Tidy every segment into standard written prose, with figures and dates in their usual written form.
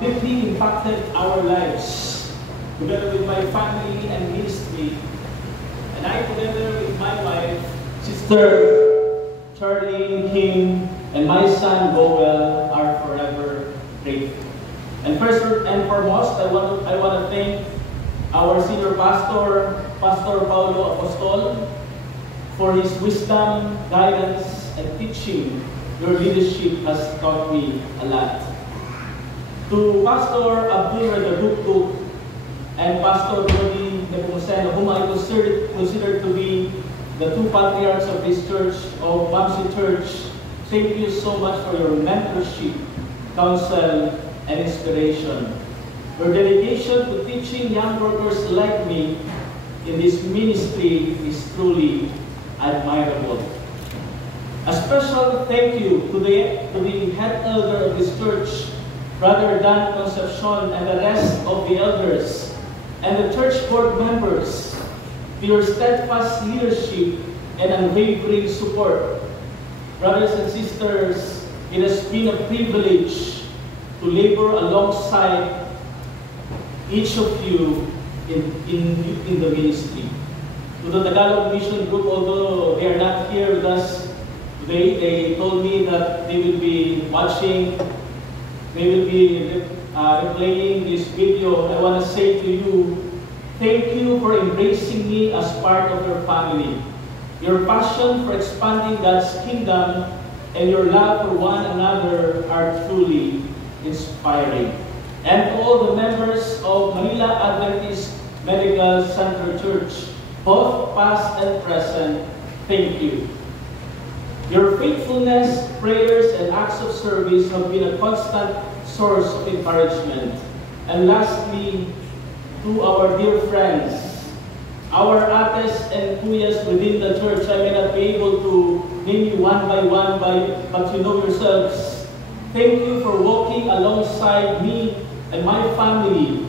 deeply impacted our lives, together with my family and ministry. And I, together with my wife, Sister Charlie, Kim, and my son, Goel, are forever grateful. And first and foremost, I want to thank our senior pastor, Pastor Paulo Apostol, for his wisdom, guidance, and teaching. Your leadership has taught me a lot. To Pastor Abdul Radadukduk and Pastor Jody Nepomuceno, whom I consider to be the two patriarchs of this church, of Mamsi Church, thank you so much for your mentorship, counsel, and inspiration. Your dedication to teaching young workers like me in this ministry is truly admirable. A special thank you to the head elder of this church, Brother Dan Concepcion, and the rest of the elders and the church board members, for your steadfast leadership and unwavering support. Brothers and sisters, it has been a privilege to labor alongside each of you in the ministry. To the Tagalog Mission Group, although they are not here with us today, they told me that they will be watching, they will be replaying this video. I want to say to you, thank you for embracing me as part of your family. Your passion for expanding God's kingdom and your love for one another are truly inspiring. And all the members of Manila Adventist Medical Center Church, both past and present, thank you. Your faithfulness, prayers, and acts of service have been a constant source of encouragement. And lastly, to our dear friends, our ates and kuyas within the church, I may not be able to name you one by one, but you know yourselves. Thank you for walking alongside me and my family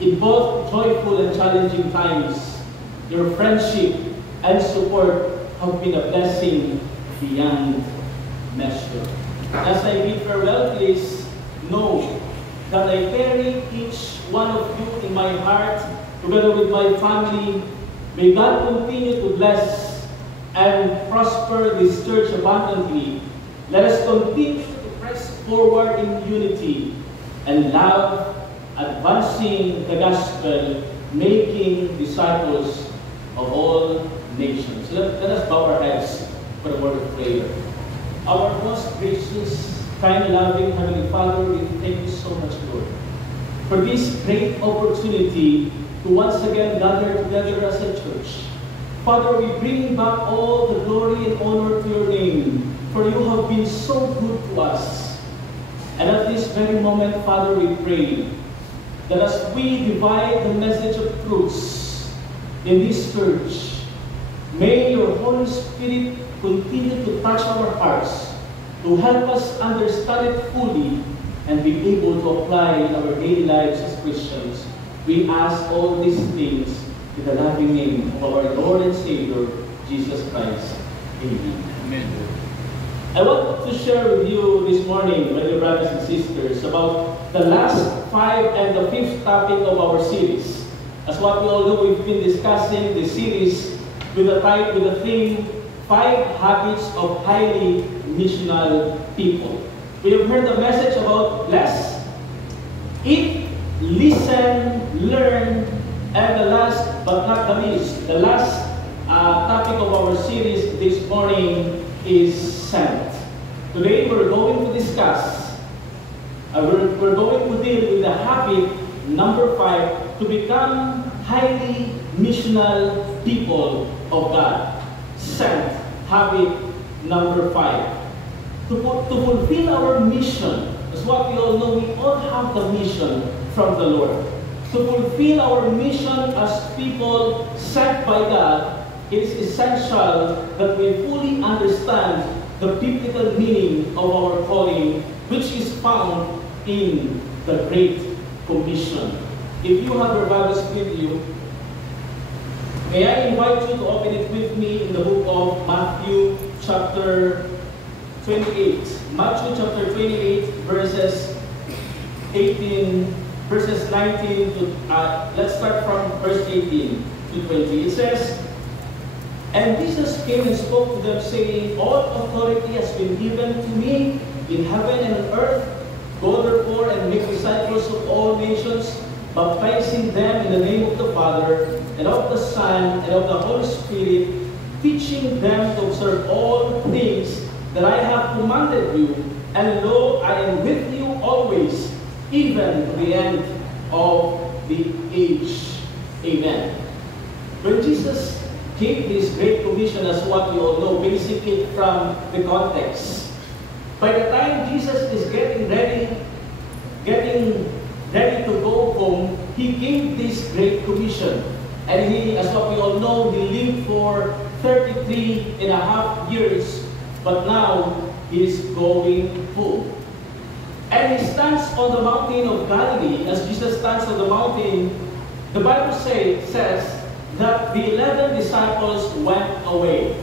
in both joyful and challenging times. Your friendship and support have been a blessing beyond measure. As I bid farewell, please know that I carry each one of you in my heart, together with my family. May God continue to bless and prosper this church abundantly. Let us continue to press forward in unity and love, advancing the gospel, making disciples of all nations. Let us bow our heads for a word of prayer. Our most gracious, kind, loving Heavenly Father, we thank you so much, Lord, for this great opportunity to once again gather together as a church. Father, we bring back all the glory and honor to your name, for you have been so good to us. And at this very moment, Father, we pray that as we divide the message of truths in this church, may your Holy Spirit continue to touch our hearts, to help us understand it fully and be able to apply in our daily lives as Christians. We ask all these things in the loving name of our Lord and Savior, Jesus Christ. Amen. Amen. I want to share with you this morning, my dear brothers and sisters, about the last 5 and the 5th topic of our series. As what we all know, we've been discussing the series with the theme, 5 Habits of Highly Missional People. We have heard the message about bless, eat, listen, learn, and the last but not the least, the last topic of our series this morning is sent. Today we're going to discuss, we're going to deal with the habit number 5, to become highly missional people of God. Sent, habit number 5. To fulfill our mission, as what we all know, we all have the mission from the Lord. To fulfill our mission as people sent by God, it is essential that we fully understand the biblical meaning of our calling, which is found in the Great Commission. If you have your Bibles with you, may I invite you to open it with me in the book of Matthew chapter 28. Matthew chapter 28, verses 18, verses 19 to, let's start from verse 18 to 20. It says, "And Jesus came and spoke to them, saying, All authority has been given to me in heaven and on earth. Go therefore and make disciples of all nations, baptizing them in the name of the Father, and of the Son, and of the Holy Spirit, teaching them to observe all things that I have commanded you. And lo, I am with you always, even to the end of the age." Amen. When Jesus gave this great commission, as what we all know, basically from the context, by the time Jesus is getting ready to go home, he gave this great commission. And he, as what we all know, he lived for 33 and a half years, but now he is going home. And he stands on the mountain of Galilee. As Jesus stands on the mountain, the Bible says that the 11 disciples went away.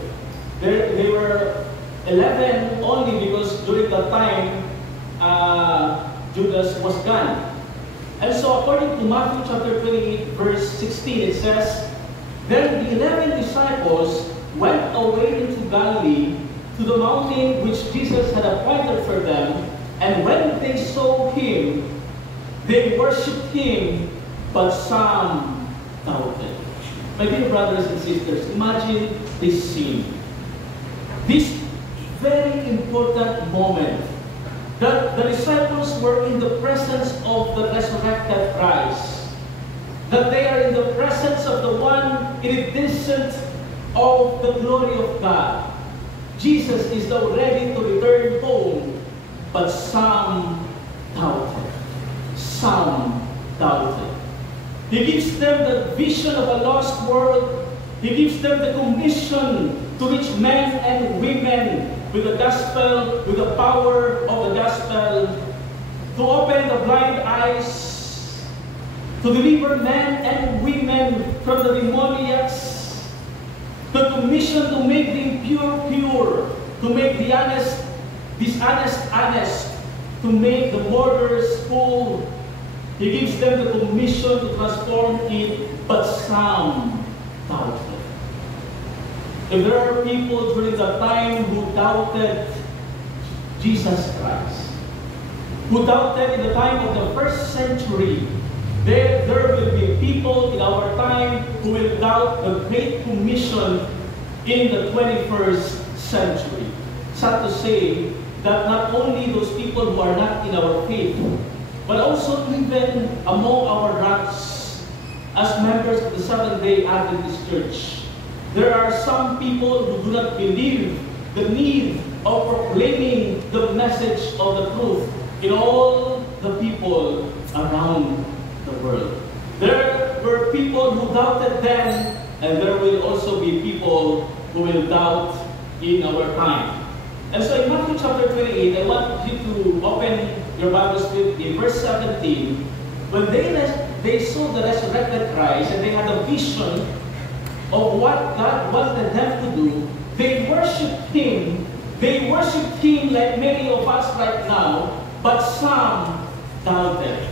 They were 11 only because during that time, Judas was gone. And so according to Matthew chapter 28, verse 16, it says, "Then the 11 disciples went away into Galilee to the mountain which Jesus had appointed for them, and when they saw him, they worshipped him, but some doubted." My dear brothers and sisters, imagine this scene. This very important moment that the disciples were in the presence of the resurrected Christ, that they are in the presence of the one iridescent of the glory of God. Jesus is now ready to return home, but some doubted. Some doubted. He gives them the vision of a lost world. He gives them the commission to reach men and women with the gospel, with the power of the gospel, to open the blind eyes, to deliver men and women from the demoniacs, the commission to make the impure pure, to make the dishonest honest, to make the murderers full. He gives them the commission to transform it, but some doubted. If there are people during that time who doubted Jesus Christ, who doubted in the time of the first century, there will be people in our time who will doubt the Great Commission in the 21st century. Sad to say that not only those people who are not in our faith, but also even among our ranks as members of the Seventh-day Adventist Church, there are some people who do not believe the need of proclaiming the message of the truth in all the people around the world. There were people who doubted then, and there will also be people who will doubt in our time. And so in Matthew chapter 28, I want you to open your Bibles with in verse 17. When they saw the resurrected Christ and they had a vision of what God wanted them to do, they worshipped Him. They worshipped Him like many of us right now, but some doubted.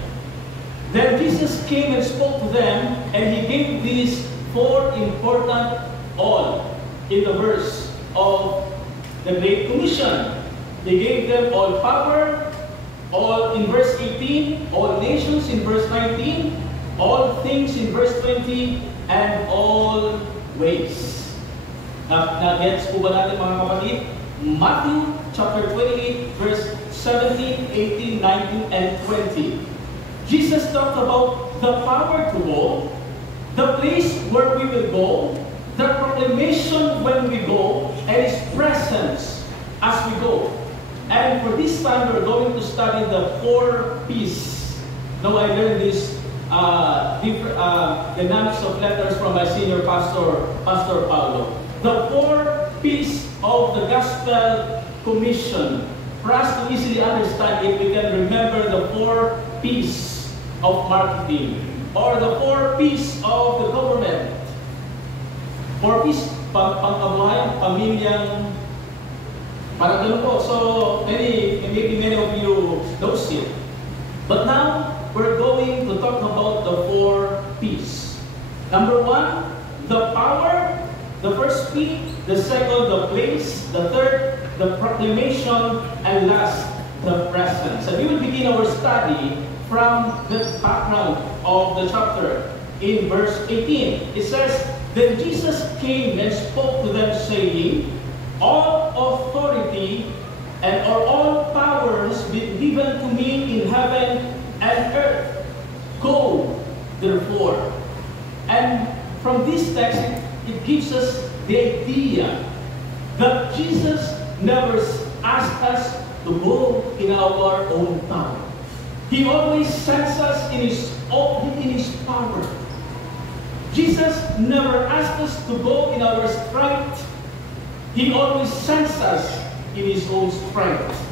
Then Jesus came and spoke to them, and He gave these four important all in the verse of the Great Commission. He gave them all power, all in verse 18, all nations in verse 19, all things in verse 20, and all ways. Na-gets po ba natin mga kapatid? Matthew chapter 28, verse 17, 18, 19, and 20. Jesus talked about the power to go, the place where we will go, the proclamation when we go, and His presence as we go. And for this time, we're going to study the 4 P's. Now, I learned this the names of letters from my senior pastor, Pastor Paulo. The 4 P's of the Gospel Commission. For us to easily understand it, we can remember the 4 P's of marketing, or the 4 P's of the government. 4 P's, pangkabuhayan, pamilyang, parang ganun po. So, maybe many of you knows it. But now, we're going to talk about the 4 P's. Number 1, the power. The first P. The second, the place. The third, the proclamation. And last, the presence. And we will begin our study from the background of the chapter. In verse 18, it says, Then Jesus came and spoke to them, saying, All authority and all power has been given to me in heaven and earth. Go, therefore. And from this text, it gives us the idea that Jesus never asked us to go in our own power. He always sends us in His power. Jesus never asked us to go in our strength. He always sends us in His own strength.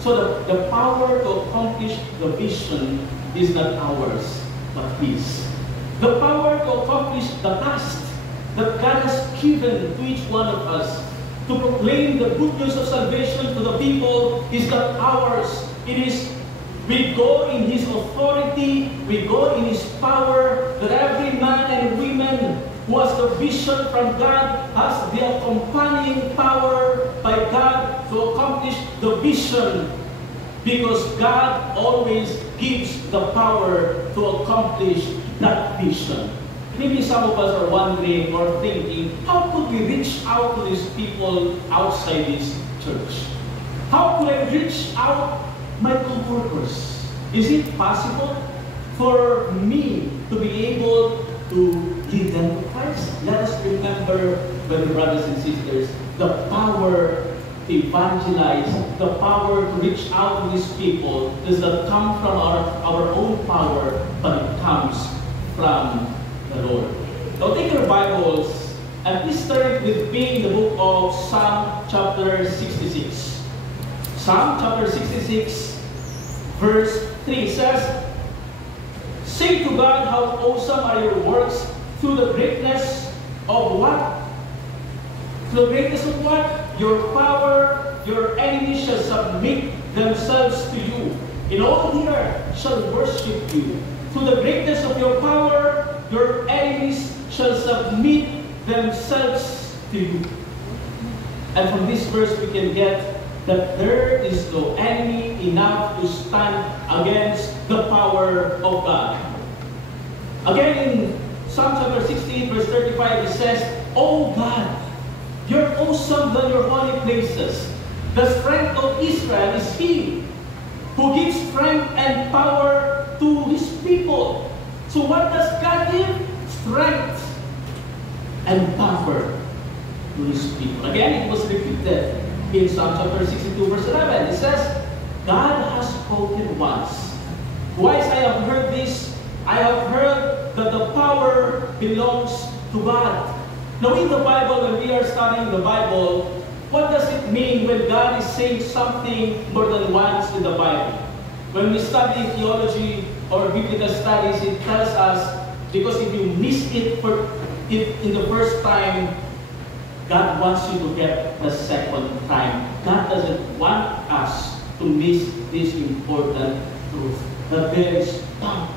So the power to accomplish the vision is not ours, but His. The power to accomplish the task that God has given to each one of us, to proclaim the good news of salvation to the people, is not ours. It is, we go in His authority, we go in His power, that every man and woman who has the vision from God has the accompanying power by God to accomplish the vision, because God always gives the power to accomplish that vision. Maybe some of us are wondering or thinking, how could we reach out to these people outside this church? How could I reach out my co-workers? Is it possible for me to be able to lead them to Christ? Let us remember, my brothers and sisters, the power to evangelize, the power to reach out to these people does not come from our own power, but it comes from the Lord. Now take your Bibles and please turn with me in the book of Psalm chapter 66. Psalm chapter 66, verse 3 says, Say to God, how awesome are your works, through the greatness of what? Through the greatness of what? Your power, your enemies shall submit themselves to you. In all the earth shall worship you. Through the greatness of your power, your enemies shall submit themselves to you. And from this verse we can get that there is no enemy enough to stand against the power of God. Again in Psalm chapter 16 verse 35 it says, Oh God, you're awesome than your holy places. The strength of Israel is He who gives strength and power to His people. So what does God give? Strength and power to His people. Again, it was repeated in Psalm chapter 62 verse 11. It says, God has spoken once. Twice I have heard this. I have heard that the power belongs to God. Now in the Bible, when we are studying the Bible, what does it mean when God is saying something more than once in the Bible? When we study theology or biblical studies, it tells us, because if you miss it in the first time, God wants you to get the second time. God doesn't want us to miss this important truth, that there is power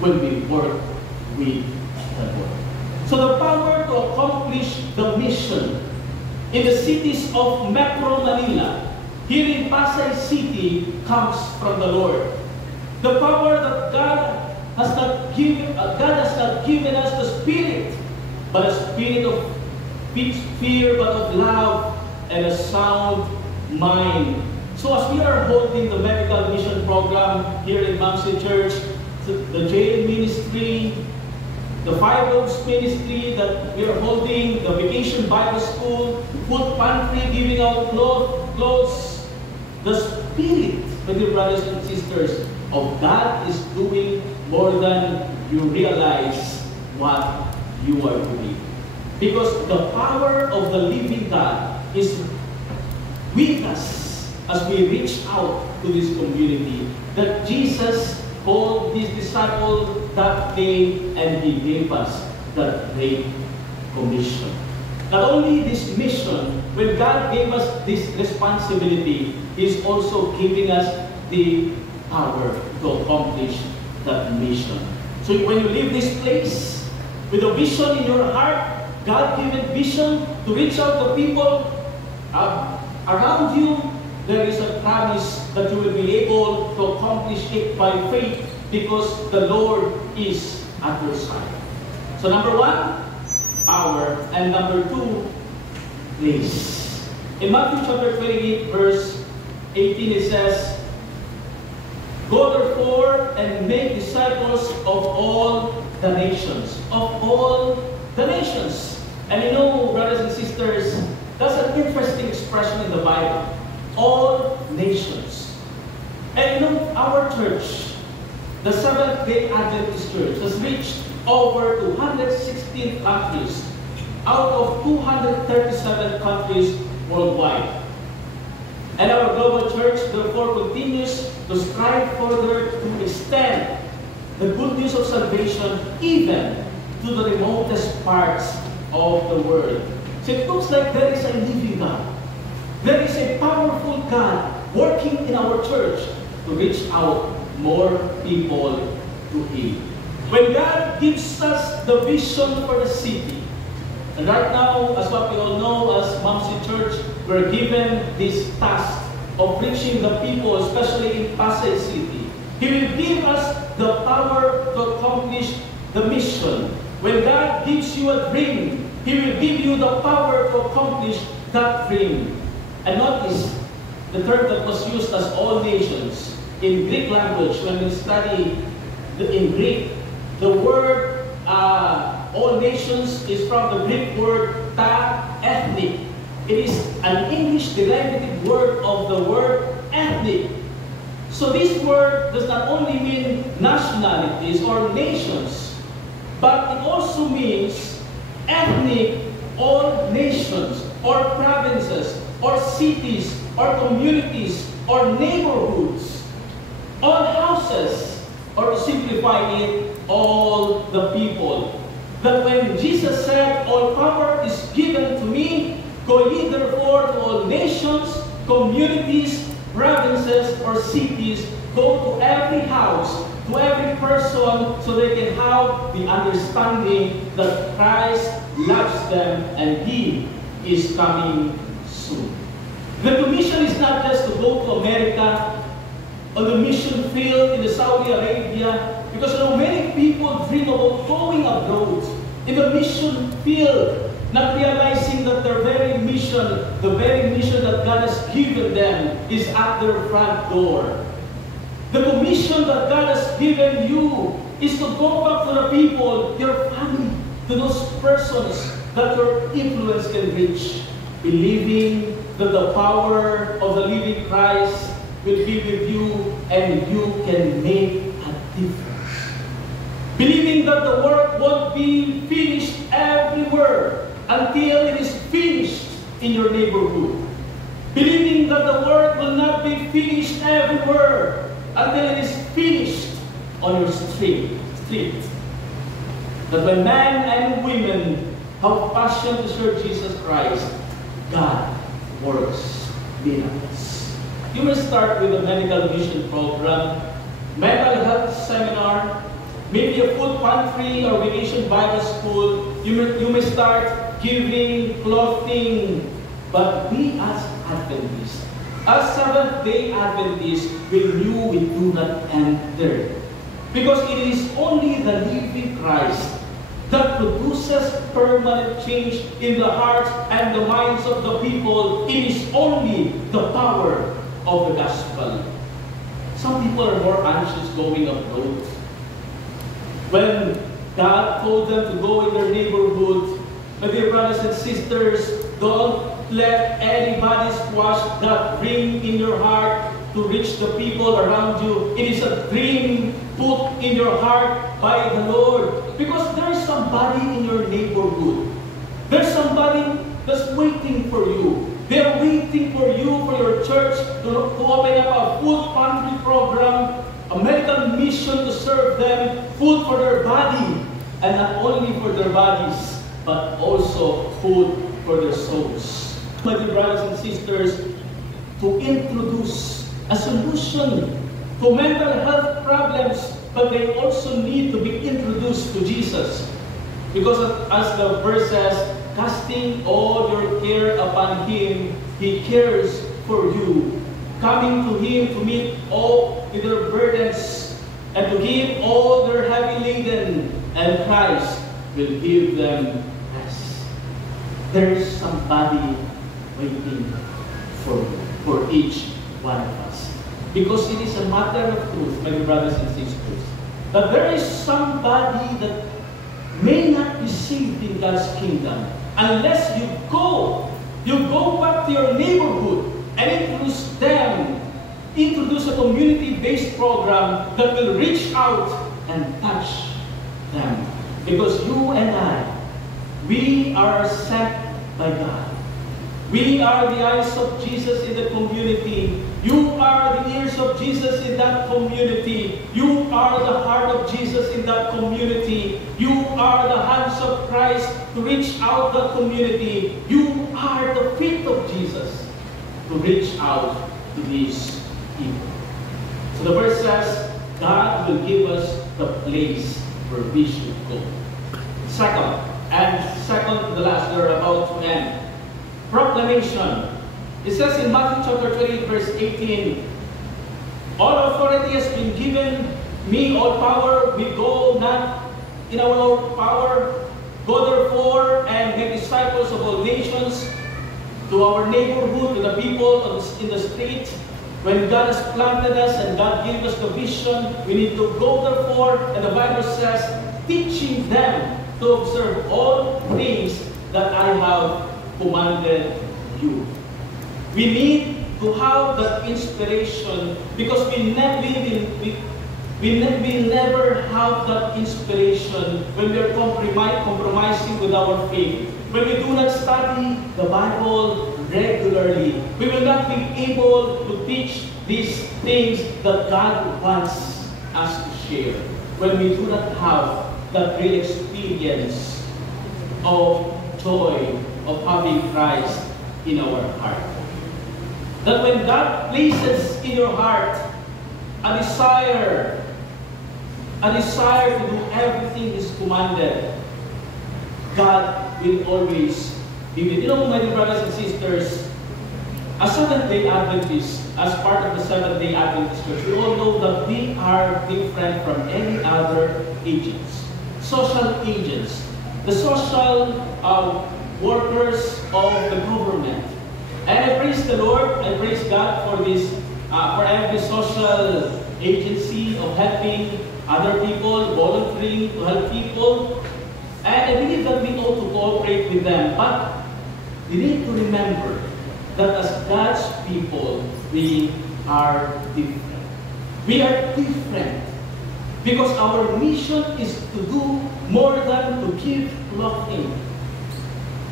when we work with the Lord. So the power to accomplish the mission in the cities of Metro Manila, here in Pasay City, comes from the Lord. The power that God has not given us the Spirit, but a spirit of fear, but of love and a sound mind. So as we are holding the medical mission program here in Mamsi Church, the jail ministry, the Five Oaks ministry that we are holding, the Vacation Bible School, food pantry, giving out clothes, the Spirit, my dear brothers and sisters, of God is doing more than you realize what you are doing. Because the power of the living God is with us as we reach out to this community that Jesus called His disciples that day, and He gave us that great commission. Not only this mission, when God gave us this responsibility, He is also giving us the power to accomplish that mission. So when you leave this place with a vision in your heart, God-given vision to reach out to people around you, there is a promise that you will be able to accomplish it by faith because the Lord is at your side. So number one, power. And number two, grace. In Matthew chapter 28, verse 18, it says, "Go therefore and make disciples of all the nations." Of all the nations. And you know, brothers and sisters, that's an interesting expression in the Bible. All nations. And you know, our church, the Seventh-day Adventist Church, has reached over 216 countries out of 237 countries worldwide. And our global church, therefore, continues to strive further to extend the good news of salvation even to the remotest parts of the world. So it looks like there is a living God. There is a powerful God working in our church to reach out more people to Him. When God gives us the vision for the city, and right now, as what we all know, as Mamsi Church, we're given this task of reaching the people, especially in Pasay City. He will give us the power to accomplish the mission. When God gives you a dream, He will give you the power to accomplish that dream. And notice the term that was used as all nations. In Greek language, when we study in Greek, the word all nations is from the Greek word ta, ethnic. It is an English derivative word of the word ethnic. So this word does not only mean nationalities or nations, but it also means ethnic, all nations, or provinces, or cities, or communities, or neighborhoods, all houses, or to simplify it, all the people. That when Jesus said, "All power is given to me, go ye therefore to all nations, communities, provinces, or cities," go to every house, to every person, so they can have the understanding that Christ loves them and He is coming soon. The commission is not just to go to America, on the mission field in the Saudi Arabia, because you know, many people dream about going abroad in the mission field, not realizing that their very mission, the very mission that God has given them, is at their front door. The commission that God has given you is to go back to the people, your family, to those persons that your influence can reach, believing that the power of the living Christ will be with you and you can make a difference. Believing that the work won't be finished everywhere until it is finished in your neighborhood. Believing that the work will not be finished everywhere until it is finished on your street. That when men and women have passion to serve Jesus Christ, God works miracles. You may start with a medical mission program, mental health seminar, maybe a food pantry or vacation Bible school. You may start giving, clothing. But we as Adventists, as Seventh-day Adventists, we knew we do not end there. Because it is only the living Christ that produces permanent change in the hearts and the minds of the people. It is only the power of the gospel. Some people are more anxious going abroad. When God told them to go in their neighborhood, my dear brothers and sisters, don't let anybody squash that dream in your heart to reach the people around you. It is a dream put in your heart by the Lord. Because there's somebody in your neighborhood. There's somebody that's waiting for you. They're waiting for you, for your church, to open up a food pantry program, a medical mission to serve them, food for their body, and not only for their bodies, but also food for their souls. My dear brothers and sisters, to introduce a solution to mental health problems, but they also need to be introduced to Jesus. Because as the verse says, casting all your care upon Him, He cares for you. Coming to Him to meet all their burdens and to give all their heavy laden, and Christ will give them rest. There is somebody waiting for each one of us. Because it is a matter of truth, my brothers and sisters, that there is somebody that may not be saved in God's kingdom unless you go back to your neighborhood and introduce a community-based program that will reach out and touch them. Because you and I, we are sent by God. We are the eyes of Jesus in the community. You are the ears of Jesus in that community. You are the heart of Jesus in that community. You are the hands of Christ to reach out the community. You are the feet of Jesus to reach out to these people. So the verse says, God will give us the place where we should go. Second, to the last, we're about to end. Proclamation. It says in Matthew chapter 20, verse 18, all authority has been given me, all power. We go not in our own power. Go therefore and make disciples of all nations, to our neighborhood, to the people in the street. When God has planted us and God gave us the vision, we need to go therefore, and the Bible says, teaching them to observe all things that I have commanded you. We need to have that inspiration, because we never have that inspiration when we are compromising with our faith. When we do not study the Bible regularly, we will not be able to teach these things that God wants us to share. When we do not have that real experience of joy of having Christ in our heart. That when God places in your heart a desire to do everything He's commanded, God will always be with you. You know, my dear brothers and sisters, as Seventh-day Adventists, as part of the Seventh-day Adventist Church, we all know that we are different from any other agents, social agents, the social workers of the government. And I praise the Lord, I praise God for this, for every social agency of helping other people, volunteering to help people. And I believe that we ought to cooperate with them. But we need to remember that as God's people, we are different. We are different because our mission is to do more than to give clothing.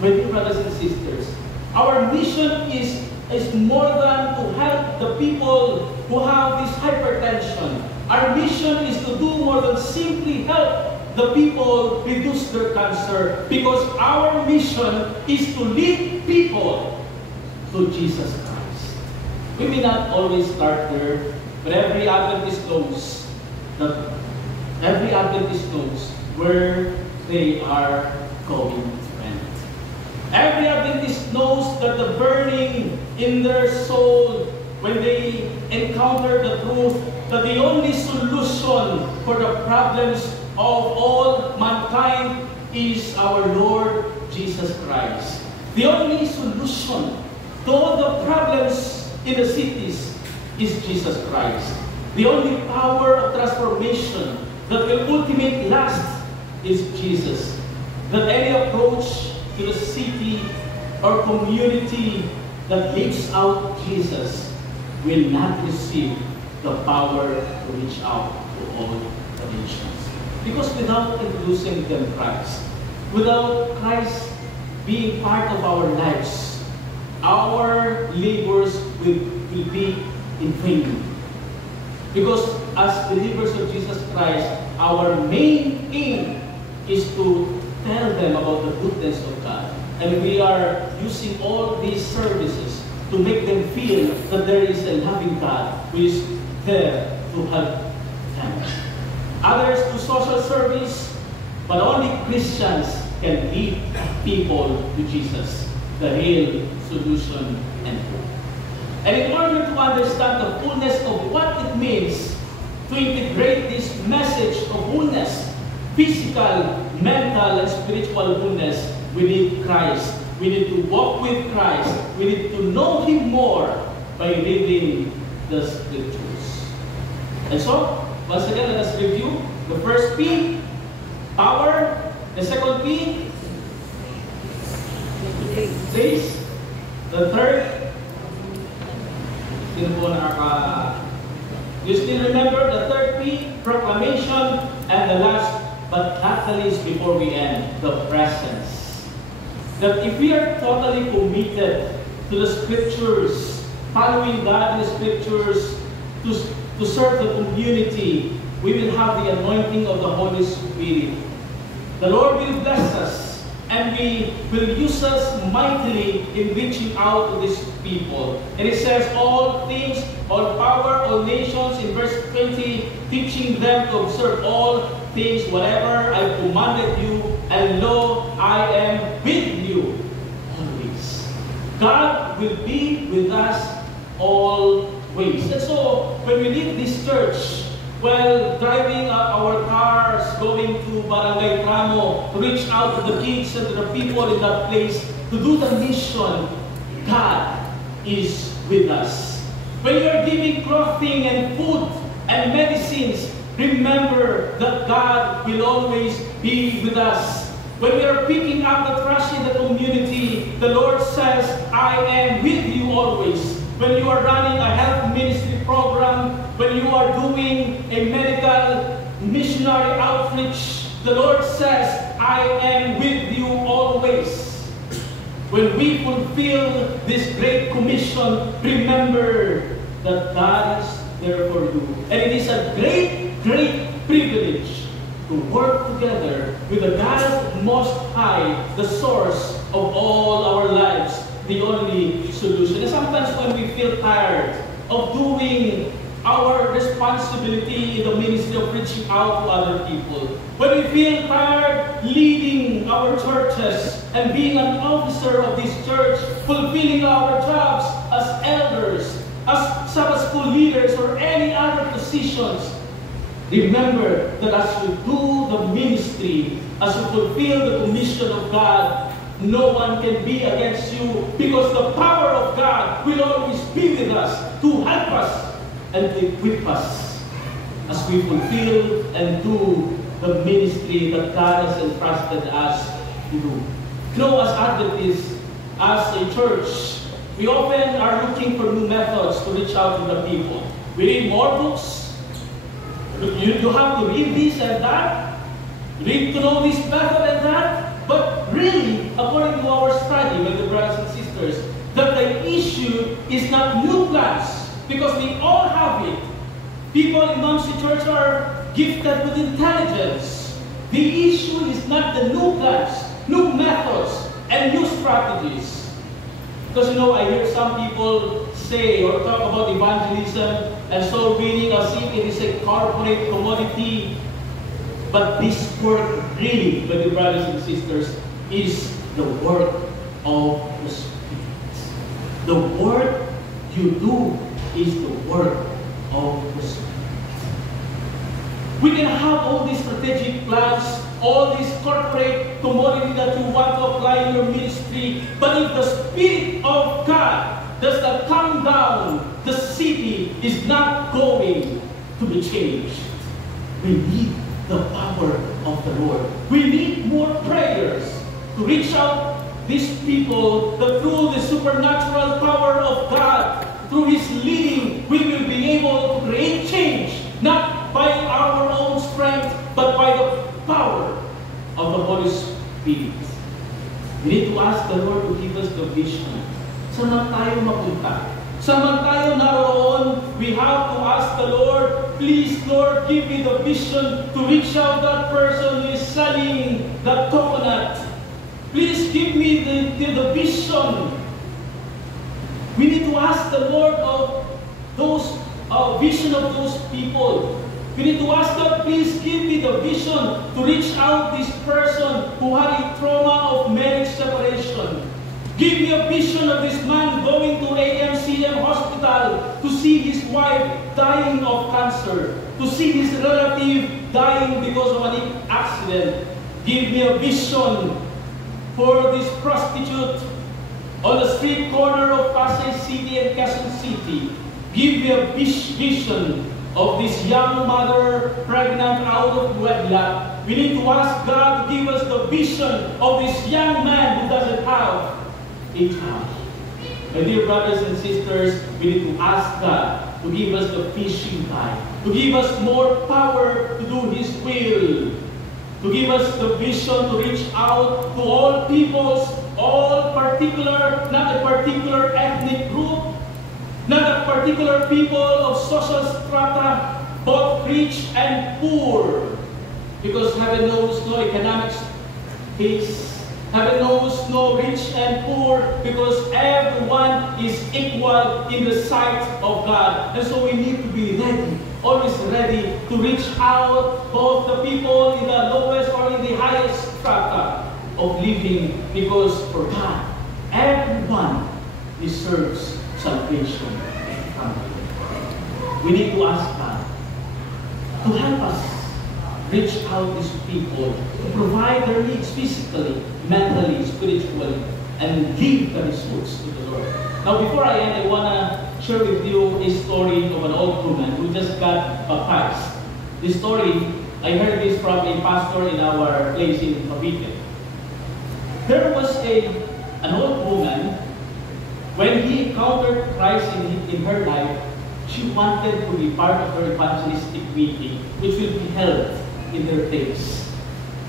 My dear brothers and sisters, our mission is more than to help the people who have this hypertension. Our mission is to do more than simply help the people reduce their cancer, because our mission is to lead people to Jesus Christ. We may not always start there, but every Adventist knows where they are going to end. Every Adventist knows that the burning in their soul when they encounter the truth that the only solution for the problems of all mankind is our Lord Jesus Christ. The only solution to all the problems in the cities is Jesus Christ. The only power of transformation that will ultimately last is Jesus. That any approach to the city or community that leaves out Jesus will not receive the power to reach out to all the nations. Because without introducing them Christ, without Christ being part of our lives, our labors will be in vain. Because as believers of Jesus Christ, our main aim is to tell them about the goodness of God. And we are using all these services to make them feel that there is a loving God who is there to to help them. Others to social service, but only Christians can lead people to Jesus, the real solution and hope. And in order to understand the fullness of what it means to integrate this message of wholeness, physical, mental, and spiritual wholeness, we need Christ. We need to walk with Christ. We need to know Him more by reading the Scriptures. And so, once again, let us review. The first P, power. The second P, place. The third, you still remember the third P, proclamation, and the last but not the least before we end, the presence. That if we are totally committed to the Scriptures, following God in the Scriptures, to serve the community, we will have the anointing of the Holy Spirit. The Lord will bless us, and we will use us mightily in reaching out to these people. And it says, all things, all power, all nations, in verse 20, teaching them to observe all things, whatever I commanded you, and lo, I am with you always. God will be with us always. And so, when we leave this church, while driving our cars, going to Barangay Tramo, to reach out to the kids and to the people in that place, to do the mission, God is with us. When you are giving clothing and food and medicines, remember that God will always be with us. When we are picking up the trash in the community, the Lord says, I am with you always. When you are running a health ministry program, when you are doing a medical missionary outreach, the Lord says, I am with you always. When we fulfill this great commission, remember that God is there for you. And it is a great, great privilege to work together with the God Most High, the source of all our lives, the only solution. And sometimes when we feel tired of doing our responsibility in the ministry of reaching out to other people, when we feel tired leading our churches and being an officer of this church, fulfilling our jobs as elders, as Sabbath school leaders, or any other positions, remember that as you do the ministry, as you fulfill the commission of God, no one can be against you, because the power of God will always be with us to help us and equip us as we fulfill and do the ministry that God has entrusted us to do. You know, as Adventists, as a church, we often are looking for new methods to reach out to the people. We read more books. You have to read this and that. You need to know this method and that. But really, according to our study, my dear brothers and sisters, that the issue is not new plans, because we all have it. People in Muncie Church are gifted with intelligence. The issue is not the new plans, new methods, and new strategies. Because, you know, I hear some people say or talk about evangelism and soul winning as if it is a corporate commodity. But this work really, my dear brothers and sisters, is the work of the Spirit. The work you do is the work of the Spirit. We can have all these strategic plans, all these corporate commodity that you want to apply in your ministry, but if the Spirit of God does not come down, the city is not going to be changed. We need the power of the Lord. We need more prayers to reach out these people, that through the supernatural power of God, through His leading, we will be able to create change, not by our own strength, but by the power of the Holy Spirit. We need to ask the Lord to give us the vision. Saan man tayo mapunta? Saan man tayo naroon, we have to ask the Lord, please, Lord, give me the vision to reach out that person who is selling that coconut. Please give me the vision. We need to ask the Lord of those vision of those people. We need to ask God, please give me the vision to reach out this person who had a trauma of marriage separation. Give me a vision of this man going to AMCM hospital to see his wife dying of cancer, to see his relative dying because of an accident. Give me a vision for this prostitute on the street corner of Pasay City and Quezon City. Give me a vision of this young mother pregnant out of wedlock. We need to ask God to give us the vision of this young man who doesn't have a child. My dear brothers and sisters, we need to ask God to give us the fishing line, to give us more power to do His will, to give us the vision to reach out to all peoples, all particular, not a particular ethnic group, not a particular people of social strata, both rich and poor. Because heaven knows no economics case. Heaven knows no rich and poor, because everyone is equal in the sight of God. And so we need to be ready, always ready to reach out both the people in the lowest or in the highest strata of living, because for God, everyone deserves salvation. We need to ask God to help us reach out these people, to provide their needs physically, mentally, spiritually, and give the results to the Lord. Now, before I end, I want to share with you a story of an old woman who just got baptized. This story, I heard this from a pastor in our place in Cavite. There was an old woman, when he encountered Christ in her life, she wanted to be part of her evangelistic meeting, which will be held in their place.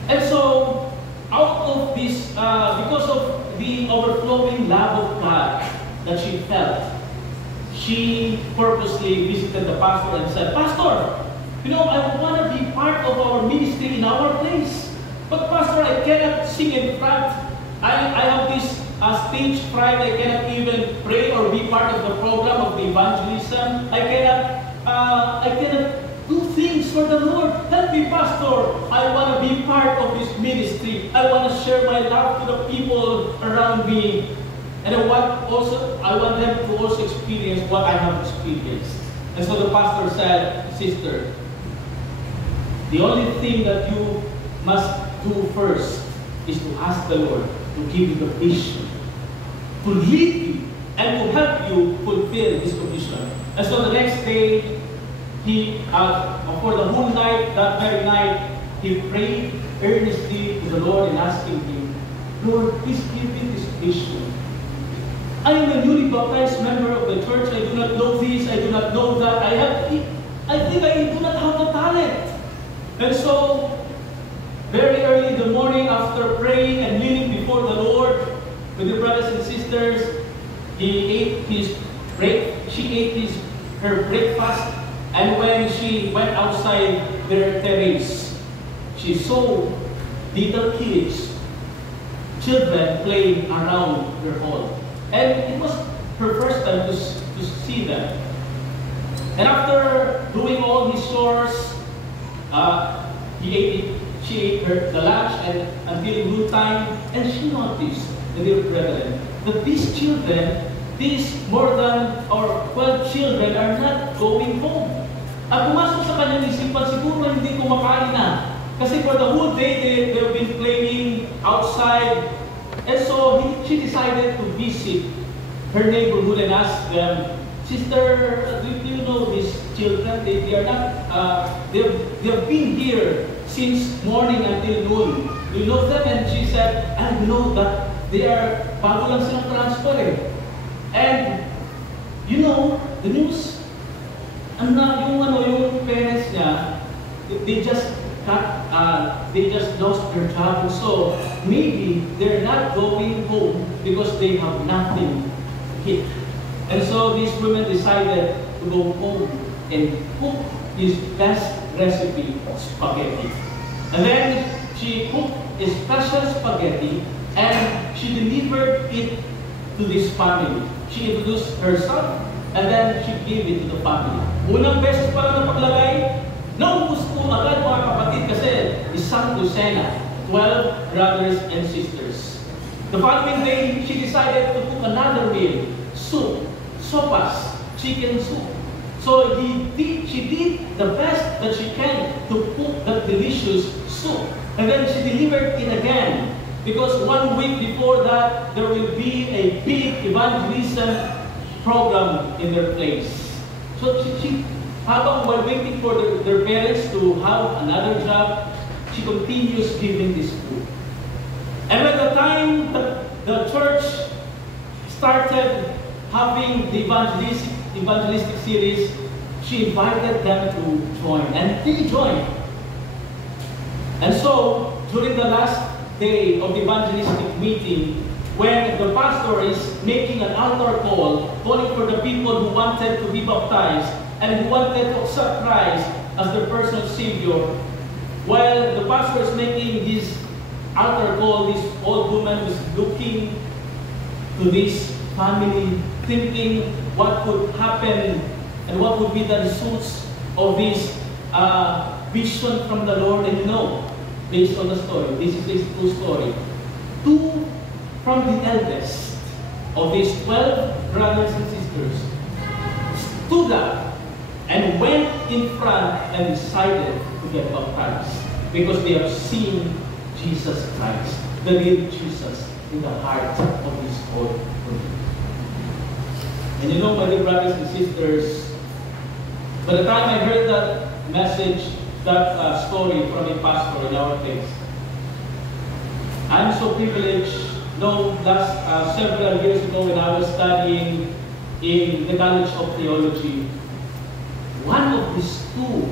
And so, out of this, because of the overflowing love of God that she felt, she purposely visited the pastor and said, "Pastor, you know, I want to be part of our ministry in our place. But Pastor, I cannot sing in front. I have this stage fright. I cannot even pray or be part of the program of the evangelism. I cannot do things for the Lord. Help me, Pastor. I want to be part of this ministry. I want to share my love to the people around me. And I want them to also experience what I have experienced." And so the pastor said, "Sister, the only thing that you must do first is to ask the Lord to give you the vision, to lead you, and to help you fulfill His commission." And so the next day, he, for the whole night, that very night, he prayed earnestly to the Lord and asking Him, "Lord, please give me this vision. I am a newly baptized member of the church. I do not know this, I do not know that. I think I do not have the talent." And so, very early in the morning, after praying and kneeling before the Lord with the brothers and sisters, she ate her breakfast, and when she went outside their terrace, she saw little kids, children playing around their hall. And it was her first time to see them. And after doing all his chores, she ate the lunch and until noontime, and she noticed, the dear brethren, that these children, these more than 12 children, are not going home. At pumasok sa kanyang isipan, siguro hindi kumakain na. Kasi for the whole day, they've been playing outside. And so she decided to visit her neighborhood and ask them, "Sister, do you know these children? They are not, they've been here since morning until noon. Do you know them?" And she said, "I know that they are bago lang silang transfer eh. And you know, the news, yung parents niya, they just lost their job. So maybe they're not going home because they have nothing to eat." And so this woman decided to go home and cook his best recipe, spaghetti. And then she cooked a special spaghetti and she delivered it to this family. She introduced herself and then she gave it to the family. Unang beses pa lang na paglagay, naubos po agad mga kapatid kasi isang dosena, 12 brothers and sisters. The following day, she decided to cook another meal, soup, sopas, chicken soup. So she did the best that she can to cook that delicious soup. And then she delivered it again. Because 1 week before that, there will be a big evangelism program in their place. So habang while waiting for their parents to have another job, she continues giving this food. And by the time the church started having the evangelistic series, she invited them to join, and they joined. And so, during the last day of the evangelistic meeting, when the pastor is making an altar call, calling for the people who wanted to be baptized and who wanted to accept Christ as their personal Savior, while the pastor is making this altar call, this old woman was looking to this family, thinking what could happen and what would be the results of this vision from the Lord. And you know, based on the story, this is a true story. 2 from the eldest of these 12 brothers and sisters stood up and went in front and decided to get baptized because they have seen Jesus Christ, the real Jesus, in the heart of this whole world. And you know, my dear brothers and sisters, by the time I heard that message, that story from a pastor in our place, I'm so privileged. Several years ago when I was studying in the College of Theology, one of these two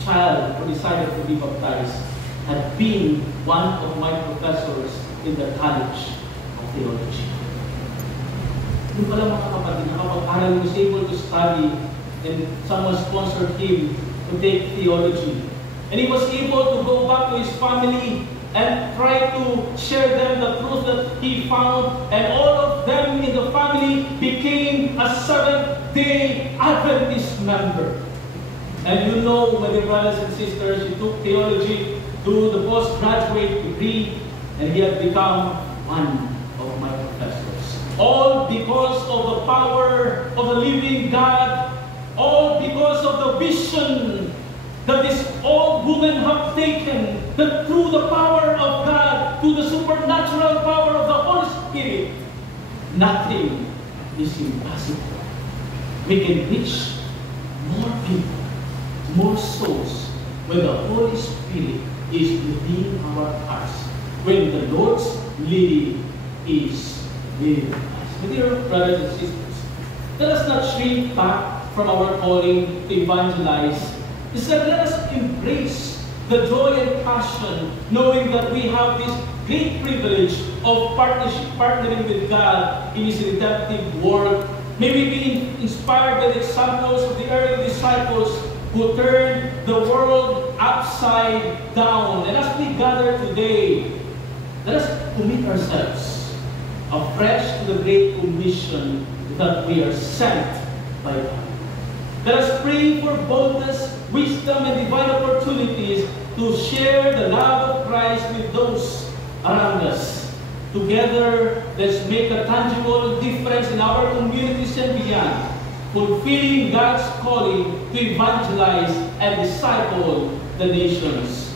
child who decided to be baptized had been one of my professors in the College of Theology. Yung pala mga kapatid, nakapag-aral, he was able to study and someone sponsored him to take theology. And he was able to go back to his family and try to share them the truth that he found, and all of them in the family became a Seventh-day Adventist member. And you know, my dear brothers and sisters, he took theology to the postgraduate degree, and he had become one of my professors. All because of the power of the living God, all because of the vision that this old woman have taken, that through the power of God, through the supernatural power of the Holy Spirit, nothing is impossible. We can reach more people, more souls, when the Holy Spirit is within our hearts, when the Lord's leading is within us. My dear brothers and sisters, let us not shrink back from our calling to evangelize. Instead, let us embrace the joy and passion, knowing that we have this great privilege of partnering with God in His redemptive work. May we be inspired by the examples of the early disciples who turned the world upside down. And as we gather today, let us commit ourselves afresh to the great commission that we are sent by God. Let us pray for boldness, wisdom, and divine opportunities to share the love of Christ with those around us. Together, let's make a tangible difference in our communities and beyond, fulfilling God's calling to evangelize and disciple the nations.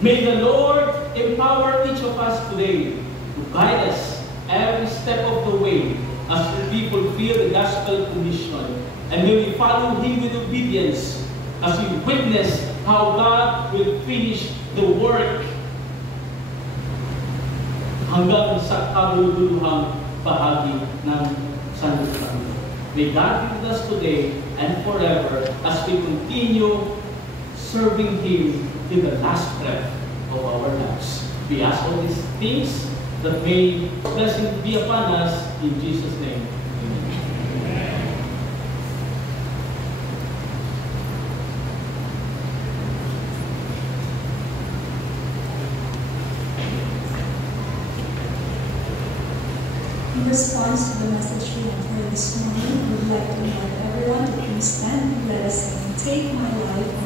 May the Lord empower each of us today to guide us every step of the way as we fulfill the gospel commission. And may we follow Him with obedience as we witness how God will finish the work hanggang sa kabululuhang bahagi ng sanlibutan. May God be with us today and forever as we continue serving Him in the last breath of our lives. We ask all these things that may blessing be upon us in Jesus' name. In response to the message we have heard this morning, we would like to invite everyone to please stand and let us sing, Take My Life